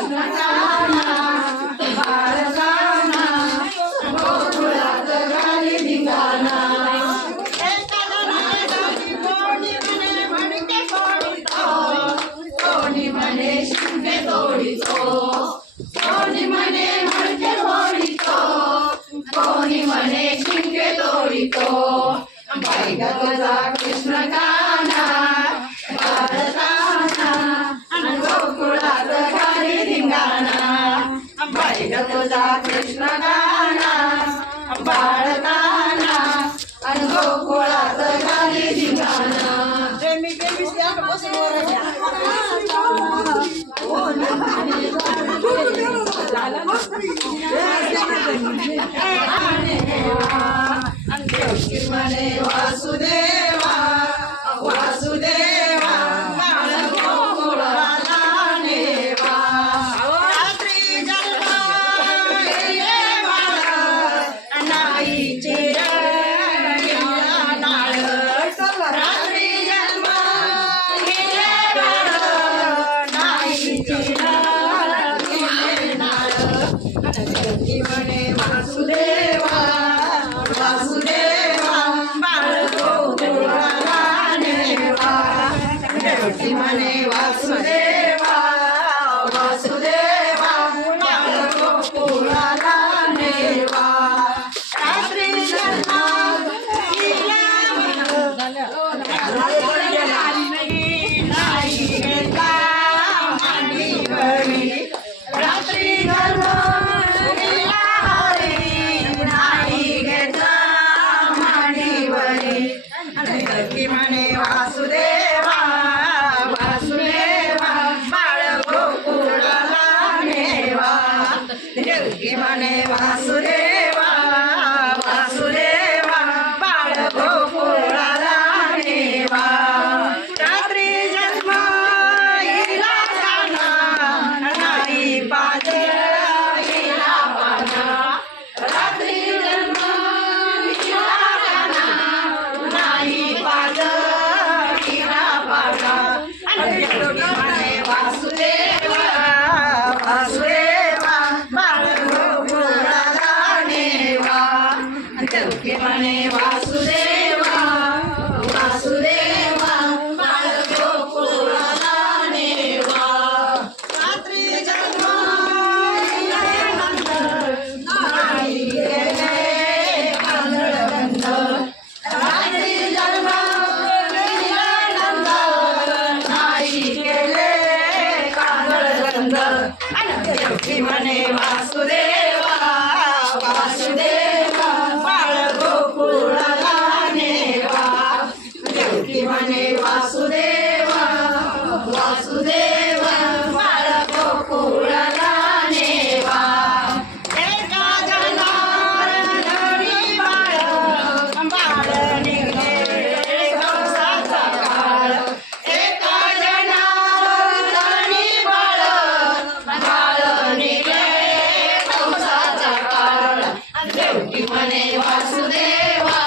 कृष्णकाना बाळकाना गोकुळात घाली धिंगाणा कोणी म्हणे शिंके तोडीतो कोणी म्हणे मडके फोडीतो कोणी म्हणे शिंके तोडीतो बाई ग तुझा कृष्णकाना बाळकाना आणि गोकुळात घाली धिंगाणा बाई ग तुझा कृष्णकाना बाळकाना आणि गोकुळात घाली धिंगाणा म्हणे वासुदेवा वासुदेवा बाळ गोकुळाला नेवा रात्री जन्माले बाळ नाही चिरणाळ रात्री जन्माले बाळ नाही चिरणाळ म्हणे वासुदेवा वासुदेवा बाळ गोकुळाला नेवा म्हणे वासुदेवा वासुदेवा बाळ गोकुळाला नेवा रात्री जन्मात नाही घेतला मांडीवरी रात्री जन्मात म्हणे वासुदेवा वासुदेवा बाळ गोकुळाला नेवा देवकी म्हणे वासुदेवा वासुदेवा बाळ गोकुळाला नेवा रात्री जन्माईला काना नाही पाजे हिला पाना रात्री जन्माईला काना नाही वासुदेवा वासुदेवा बाळ गोकुळाला नेवा देवकी म्हणे वासुदेवा वासुदेवा बाळ गोकुळाला नेवा रात्री जन्मानंतर नाही गेले कांदळबंध रात्री देवकी म्हणे वासुदेवा वासुदेवा बाळ गोकुळाला नेवा देवकी म्हणे वासुदेवा वासुदेवा बाळ गोकुळाला नेवा एका जनावरांनी बाळ बाळ निघे कंसाचा काळ एका जनावरांनी बाळ देवकी म्हणे वासुदेवा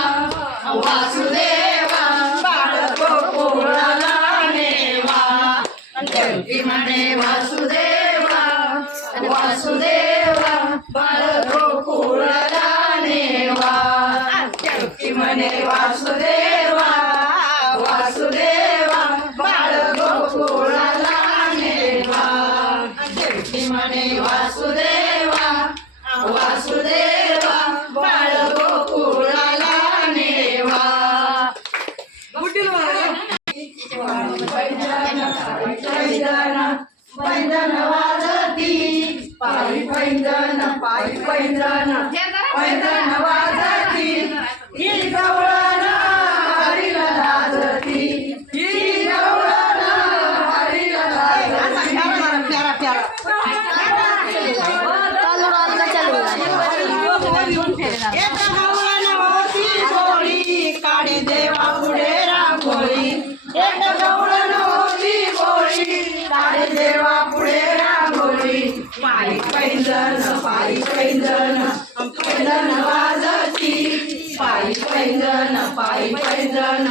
वासुदेवा बाळ गोकुळाला नेवा देवकी म्हणे वासुदेवा वासुदेवा बाळ गोकुळाला नेवा देवकी म्हणे वासुदेवा वासुदेवा बाळ गोकुळाला नेवा देवकी म्हणे वासुदेवा वासुदेवा बाळ गोकुळाला नेवा पैंजन वाजती पायी पैंजन पैंजन वाजती ही गवळण हरीला लाजती ही गवळण हरीला लाजती एक गवळण होती गोळी काढे देवा पुढे रांगोळी एक गवळण होती गोळी काढे देवा पुढे रांगोळी पायी पैंजन पैंजन वाजती पायी पैंजन